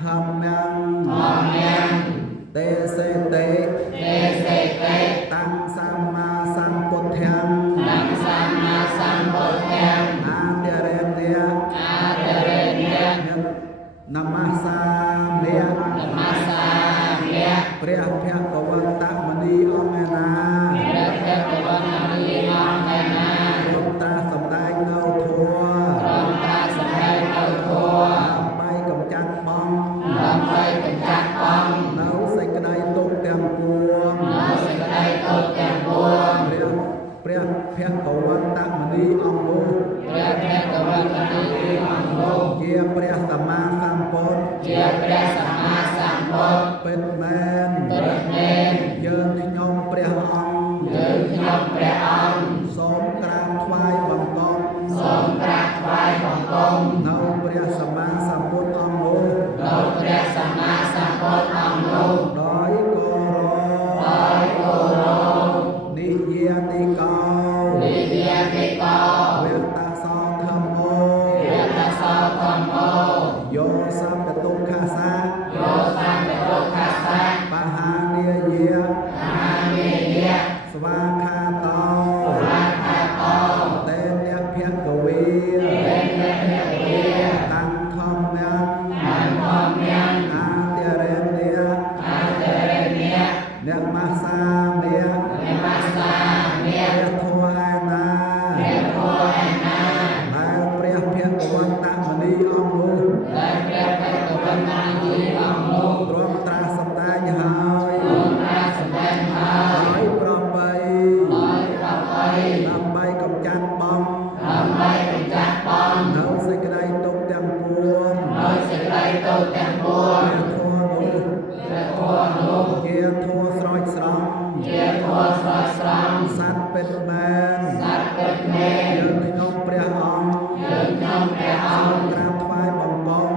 ธรรมังเตเสเตตังสัมมาสัมพุทธังอาเดเรเนียนามาสาเมียเปรียบเพียงกวันตะมณีองค์นาลมตาสำได้เงาทัวไปกับจันทร์บ้องเนาใส่กระไดตุกเต็มปวงเปรียบเพียงกวันตะมณีองค์เจียเปรียสัมมาสัมพุทธเป็นแมนเยินยมเปรียองสมกราบไหว้บังกงเนาเปรียสัมมาสัมพุทธองค์โดอยโกโรนิเยติโกเวตาสอธรรมโมโยสัมปตุขาสะปหาเนียเยสวาคาโตเตเนเพียงกวีตังธรรมังอาเดเรเนียเนมาสาเมียโทอานาแล้วเปรียบเพียงกวันตะมณีองค์รวมตราสัมได้หายร้อยปรอบนำใบกับจันบองเนาใส่กระไดตกเต็มปวงเกียร์ทัวสร้อยสรองสัตว์เป็นแมนยืนขนมเปรียองสมกราบไหว้บังบอง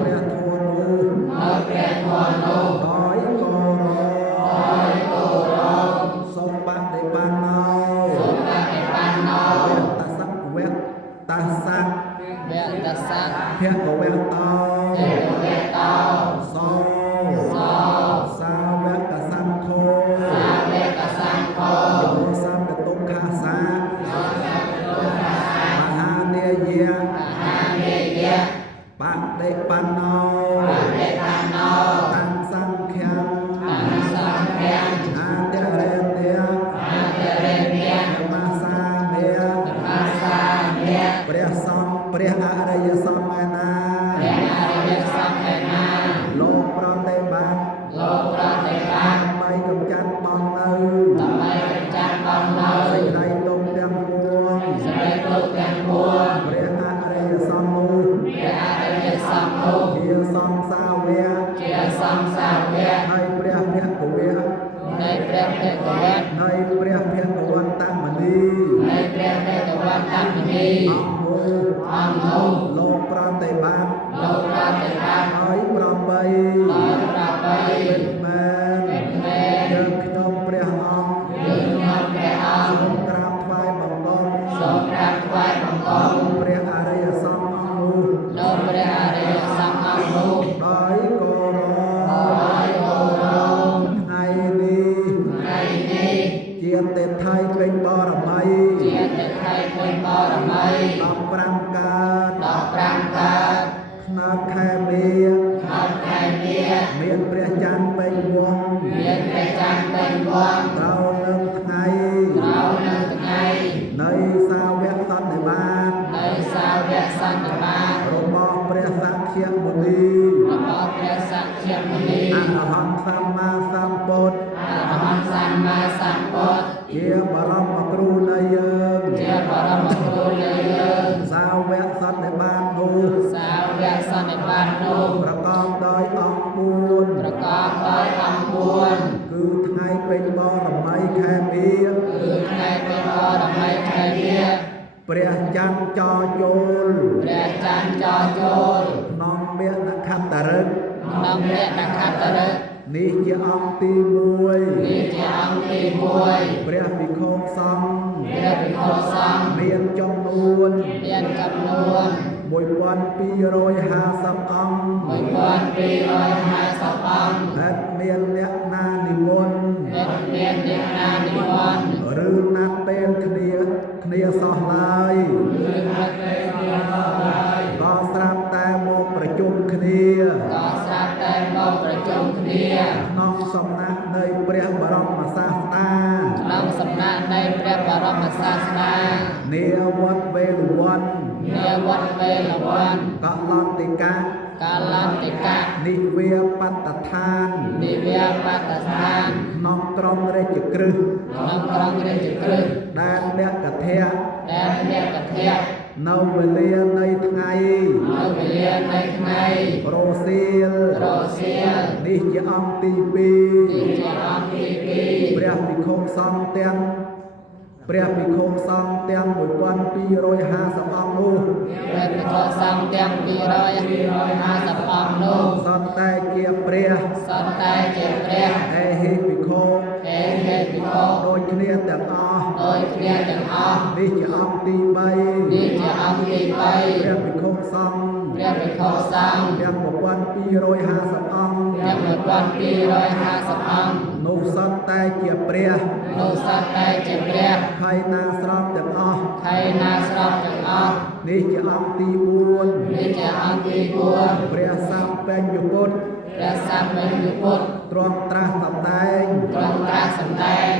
เปรียทัวนูดอยโกโรสมบัติในบ้านเนาเวตาสักเพียงกเวตาโซสาเวตสังโฆโยสัมปตุขาสะมหาเนียปะเดปันโนตังสังเขียงอาเดเรเนียมาสาเมียเปรียสัมเปรียอริยสัมมานาโลกปรเตบันไปกับจันบองเนาใส่ในตรงเต็มพวงเปรียอริยสัมมูเกียสัมสาเวียให้เปรียเพียงกเวียในเปรียเพียงกวันตะมณีองค์โลกปรเตบันให้ปรบเป็นแมนเดินขนมเปรียองสมกราบไหว้บังบองเปรียอริยสัมมูดอยโกโรไงนี้เจียนเตไทยเป็นบรมัยดอกปรังกาขนาดแค่เมียเมียนเปรียจันเป็นวงเราเริ่มไงในสาวเวกสันในบ้านเราบอกเปรียสักเขียงบุรีอรหังสัมมาสัมพุทธเจียบรมครูนายเยิงสาวเวกสันในบ้านนูประกอบโดยองค์ปูนคือไงเป็นบรมัยแค่เมียเปรียจันจอโจลน้องเมียนักขัตรึกนี่จะองตีมวยเปรียพิโคงซองเมียนจำนวน 1250 អង្គ 1250 អង្គ ដែលមានអ្នកណានិមន្ត មានអ្នកណានិមន្ត ឬណាត់ពេលគ្នាសោះឡើយ ឬមកពេលគ្នាឡើយ ក៏ស្រាប់តែមកប្រជុំគ្នា ក៏ស្រាប់តែមកប្រជុំគ្នា ក្នុងសំណាក់នៃព្រះបរមសាស្តា ក្នុងសំណាក់នៃព្រះបរមសាសនា នាវត្តវេលវ័ន នាវត្តវេលវ័ន កលន្តិកា កាលន្តិកៈ និវាបត្តឋាន និវាបត្តស្ថាន ក្នុងក្រុងរាជក្រឹស ក្នុងក្រុងរាជក្រឹស ដែលអ្នកកថៈ ដែលអ្នកកថៈ នៅវេលានៃថ្ងៃ នៅវេលានៃថ្ងៃ រសៀល រសៀល នេះជាអង្គទី ទីជាអង្គទី 2 ព្រះភិក្ខុសង្ឃទាំងព្រះភិក្ខុសង្ឃទាំង 1250 អង្គនោះ ព្រះភិក្ខុសង្ឃទាំង 250 អង្គនោះ សុទ្ធតែជាព្រះ សុទ្ធតែជាព្រះ អេហេភិក្ខុ ហេហេភិក្ខុ ដូចគ្នាទាំងអស់ ដោយគ្នាទាំងអស់ នេះជាអង្គទី នេះជាអង្គទី 3 ព្រះភិក្ខុសង្ឃ 3ព្រះភិក្ខុសង្ឃ ទាំង 1250 អង្គ ទាំង 1250 អង្គ នោះសុទ្ធតែជាព្រះ នោះសុទ្ធតែជាព្រះ ហើយណាស្របទាំងអស់ ហើយណាស្របទាំងអស់ នេះជាអង្គទី នេះជាអង្គទី 4 ព្រះសម្បញ្ញពុទ្ធ 4ព្រះសម្មាសម្ពុទ្ធ ទ្រង់ត្រាស់សម្ដែង ទ្រង់ត្រាស់សម្ដែង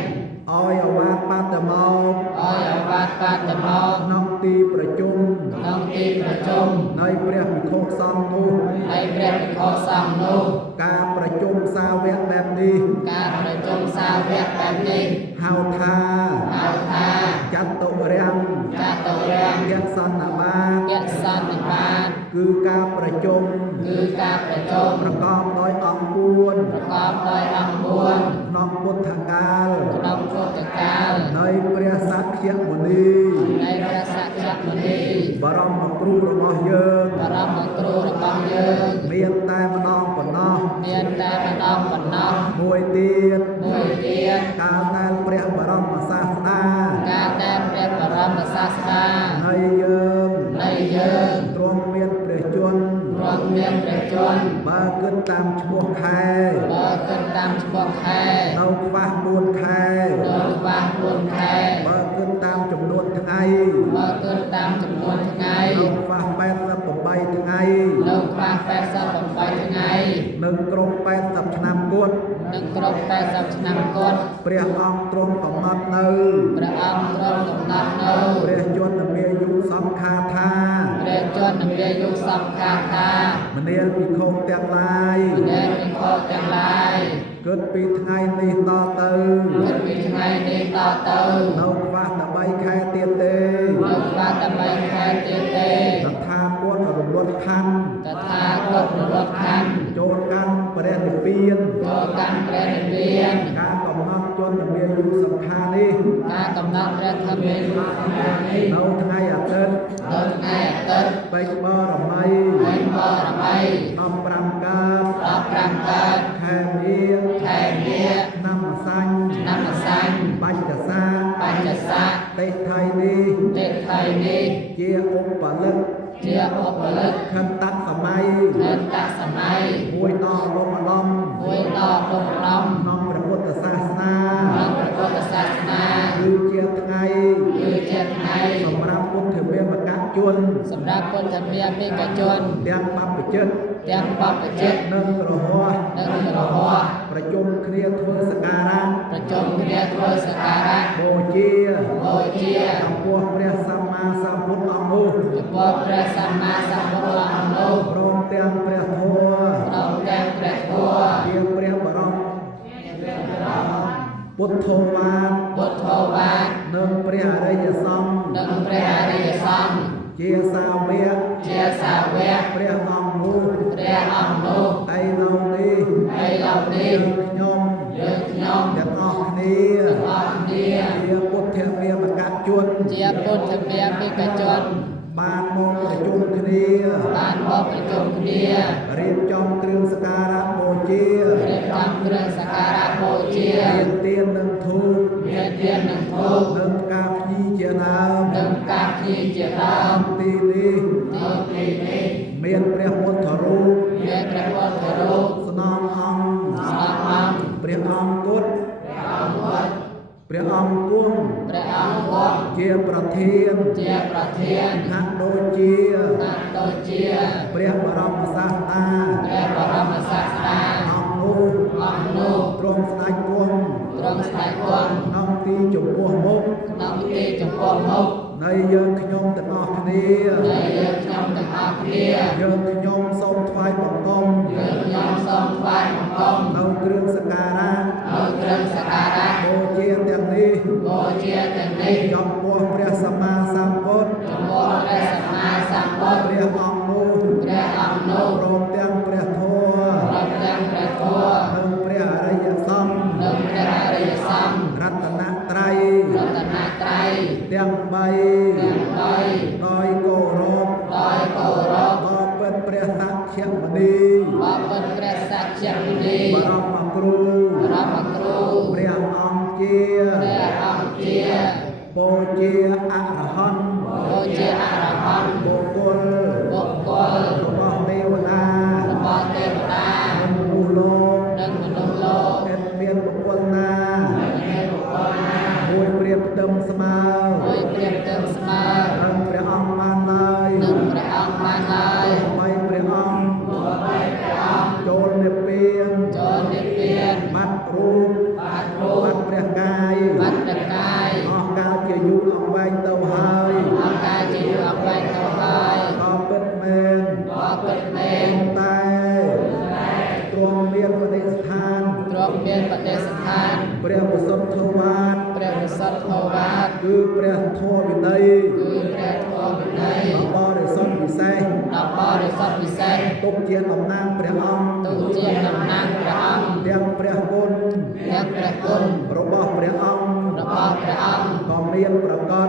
ឲ្យអវាទបត្តមក ឲ្យអវាទបាតមក ក្នុងទីប្រជុំ ក្នុងទីប្រជុំ នៃព្រះភិក្ខុសង្ឃនោះ នៃព្រះភិក្ខុសង្ឃនោះ ការប្រជុំសាវកបែបនេះ ការប្រជុំសាវកបែបនេះ ហៅថា ហៅថា ចតុរាំ ចតុរាំ យសន្និបាត យសន្និបាត គឺការប្រជុំ គឺការប្រជុំ ប្រកបដោយអង្គ ប្រកបដោយអង្គ 4 ក្នុងពុទ្ធកាល 4ក្នុងពុទ្ធកាល នៃព្រះសក្យមុនី នៃព្រះសក្យមុនី បរមគ្រូរបស់យើង បរមគ្រូរបស់យើង មានតែម្ដងប៉ុណ្ណោះ មានតែម្ដងប៉ុណ្ណោះ មួយទៀត មួយទៀត កាលដែលព្រះបរមសាស្តា ការដែលព្រះបរមសាស្តា នៃយើង នៃយើង ទ្រង់មានព្រះជន្ម រកមានព្រះជន្ម បើគិតតាមឈ្មោះខែ បើគិតតាមឈ្មោះខែ នៅខ្វះ4ខែ ដល់ខ្វះ4ខែ បើគិតតាមចំនួនថ្ងៃ បើគិតតាមចំនួនថ្ងៃ នៅខ្វះ88ថ្ងៃ នៅខ្វះ88ថ្ងៃ នឹងគ្រប់80ឆ្នាំគត់ នឹងគ្រប់80ឆ្នាំគត់ ព្រះអង្គទ្រង់កំណត់នៅ ព្រះអង្គទ្រង់កំណត់នៅ ព្រះជន្មាយុសង្ខាថា ព្រះជន្មាយុសង្ខារថា មនាលភិក្ខុទាំងឡាយ ដែលភិក្ខុទាំងឡាយ គិតពីថ្ងៃនេះតទៅ គិតពីថ្ងៃនេះតទៅ នៅខ្វះតែ3ខែទៀតទេ នៅខ្វះតែ3ខែទៀតទេ តថាគតរលត់ខណ្ឌ តថាគតរត់ខណ្ឌ ចូលកាន់ព្រះនិព្វាន ចូលកាន់ព្រះនិព្វាន ការកំណត់ជន្មាយុសង្ខារនេះ ការកំណត់ព្រះធម្មយុសង្ខារនេះ នៅថ្ងៃអាទិត្យ នៅថ្ងៃអាទិត្យ ពេជ្របរមី ពេញបរមី 15កើត 15កើត ខែមី ខែមា ឆ្នាំម្សាញ់ ឆ្នាំម្សាញ់ បច្ចសា បច្ចស័ក ទេថៃនេះ ទេថៃនេះ ជាឧបលិក ជាឧបលិក ខន្តសម័យ ខេត្តសម័យ មួយដល់រមឡំ មួយដល់រំដំ ក្នុងព្រះពុទ្ធសាសនា ក្នុងព្រះពុទ្ធសាសនា គឺជាថ្ងៃ គឺជាថ្ងៃ សម្រាប់ពុទ្ធមេមកជន សម្រាប់ពុទ្ធមាមិកជន ទាំងបព្វជិត ទាំងបព្វជិត និងរហ័ស និងរហ័ស ប្រជុំគ្នាធ្វើសក្ការៈ ប្រជុំគ្នាធ្វើសក្ការៈ បូជា បូជា ចំពោះព្រះសម្មាសម្ពុទ្ធអង្គនោះ ចំពោះព្រះសម្មាសម្ពុទ្ធអង្គនោះ ព្រមទាំងព្រះធម៌ ព្រមទាំងព្រះធម៌ ជាព្រះបរមពុទ្ធោវាទ ពុទ្ធោវាទ និងព្រះអរិយសង្ឃ និងព្រះអរិយសង្ឃ ជាសាវក ជាសាវក ព្រះអង្គនោះ ព្រះអង្គនោះ ឯនៅនេះ ហើយលោកនេះ ខ្ញុំ យើងខ្ញុំ ទាំងអស់គ្នា អស់គ្នា ជាពុទ្ធមេមកជន ជាពុទ្ធមាមិកជន បានមកប្រជុំគ្នា បានមកប្រជុំគ្នា រៀបចំគ្រឿងសក្ការៈបូជា រៀបចំគ្រឿងសក្ការៈបូជា មានទាននិងធូប មានទាននិងធូប និងផ្កាភ្ញីជាដើម និងការភ្ញីជាដើម ទីនេះ ទី អង្គវង ជាប្រធាន ជាប្រធាន ហាក់ដូចជា ហាក់ដូចជា ព្រះបរមសាស្តា ព្រះបរមសាស្តា អង្គនោះ អង្គនោះ ទ្រង់ស្ដេចគង់ ទ្រង់ស្ដេចគង់ ក្នុងទីចំពោះមុខ ក្នុងទីចំពោះមុខ នៃយើងខ្ញុំទាំងអស់គ្នា ដែលយើងខ្ញុំទាំងអស់គ្នា យើងខ្ញុំសូមថ្វាយបង្គំ យើងខ្ញុំសូមថ្វាយបង្គំ នៅគ្រឿងសក្ការៈ នៅគ្រឿងសក្ការៈ បូជាទាំងនេះ បូជាទាំងនេះ ចំពោះព្រះសម្មាសម្ពុទ្ធ ចំពោះព្រះសម្មាសម្ពុទ្ធ ព្រះអង្គនោះ ព្រះអង្គនោះ ព្រមទាំងព្រះធម៌ ព្រមទាំងព្រះធម៌ និងព្រះអរិយសង្ឃ និងព្រះអរិយសង្ឃ រតនត្រ័យ រតនត្រ័យ ទាំង3 ទាំងបី ដោយគោរព ដោយគោរព បបិទ្ធព្រះសក្យមុនី បបិទ្ធព្រះសច្ចាមុនី បរមគ្រូ បរមគ្រូ ព្រះអង្គជា ព្រះអង្គជា បូជាអរហន្ត បូជាអរហន្ត បុគ្គល បុគ្គល របស់ទេវតា របស់ទេវតា និងមនុស្សលោក និងមនុស្សលោក ឥតមានបុគ្គលណា មានបុគ្គលណា មួយព្រៀបផ្ទឹមស្មើ មួយព្រៀបទៅស្មើ នឹងព្រះអង្គបានឡើយ នឹងព្រះអង្គបានឡើយ បីព្រះអង្គ បីព្រះអង្គ ចូលនិព្វាន ចូលនិព្វាន បាត់រូប បាត់រូប បាត់ព្រះកាយ បាត់ព្រះកាយ អស់កាលជាយូរអង្វែងទៅហើយ អង្គការជាអង្វែងទៅហើយ ក៏ពិតមែន ក៏ពិតមែន តែទ្រង់មានបដិស្ថាន ទ្រង់មានបដិស្ថាន ព្រះវសុទ្ធវ៉ាត ព្រះវិសុទ្ធោវាទ គឺព្រះធម៌វិន័យ គឺព្រះធម៌វិន័យ បរិសុទ្ធពិសេស ដល់បរិសុទ្ធពិសេស ទុកជាតំណាងព្រះអង្គ ទូជាតំណាងព្រះអង្គ ទាំងព្រះគុណ ទាំងព្រះគុណ របស់ព្រះអង្គ របស់ព្រះអង្គ ក៏មានប្រកប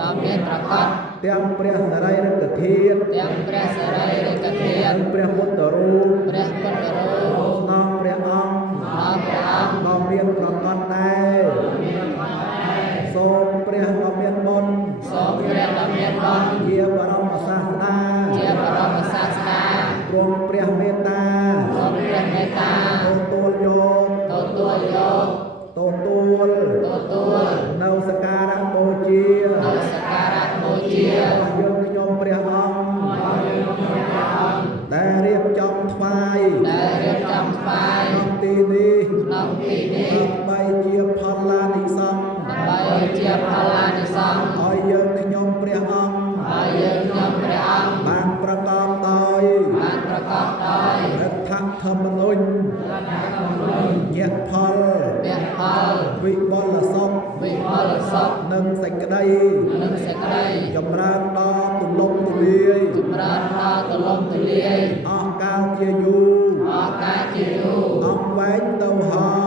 ដ៏មានប្រកប ទាំងព្រះសរិរកធាតុ ទាំងព្រះសរិរិកធាតុ និងព្រះពុទ្ធរូប ព្រះពុទ្ធរូប ស្នងព្រះអង្គ ដល់ព្រះអង្គ ក៏មានប្រកបដែរសូមព្រះដ៏មានបុណ្យ សូមព្រះដ៏មានបុណ្យ ជាបរមសាស្តា ជាបរមសាស្តា ទ្រង់ព្រះមេត្តា សូមព្រះមេត្តា ទទួលយក ទទួលយក ទទួល ទទួល នៅសក្ការៈបូជា នៅសក្ការៈបូជា របស់យើងខ្ញុំព្រះអង្គដែលរៀបចំថ្វាយ ដែលរៀបចំថ្វាយ ក្នុងទីនេះ ក្នុងទីនេះ ដើម្បីជាផលឡានិសង្ឃ ដើម្បីជាផលឡានិសង្ឃ ឲ្យយើងខ្ញុំព្រះអង្គ ហើយយើងខ្ញុំព្រះអង្គ បានប្រកបដោយ បានប្រកបដោយ រដ្ឋធម្មនុញ្ញញាក់ផល ព្រះផល វិបលសុខ វិបលសុខ និងសេចក្តី និងសេចក្តី ចម្រើនដល់ទូលំទូលាយ ចម្រើនដល់ទូលំទូលាយ អស់កាលជាយូរ អស់កាលជាយូរ អង្វែងទៅហើយ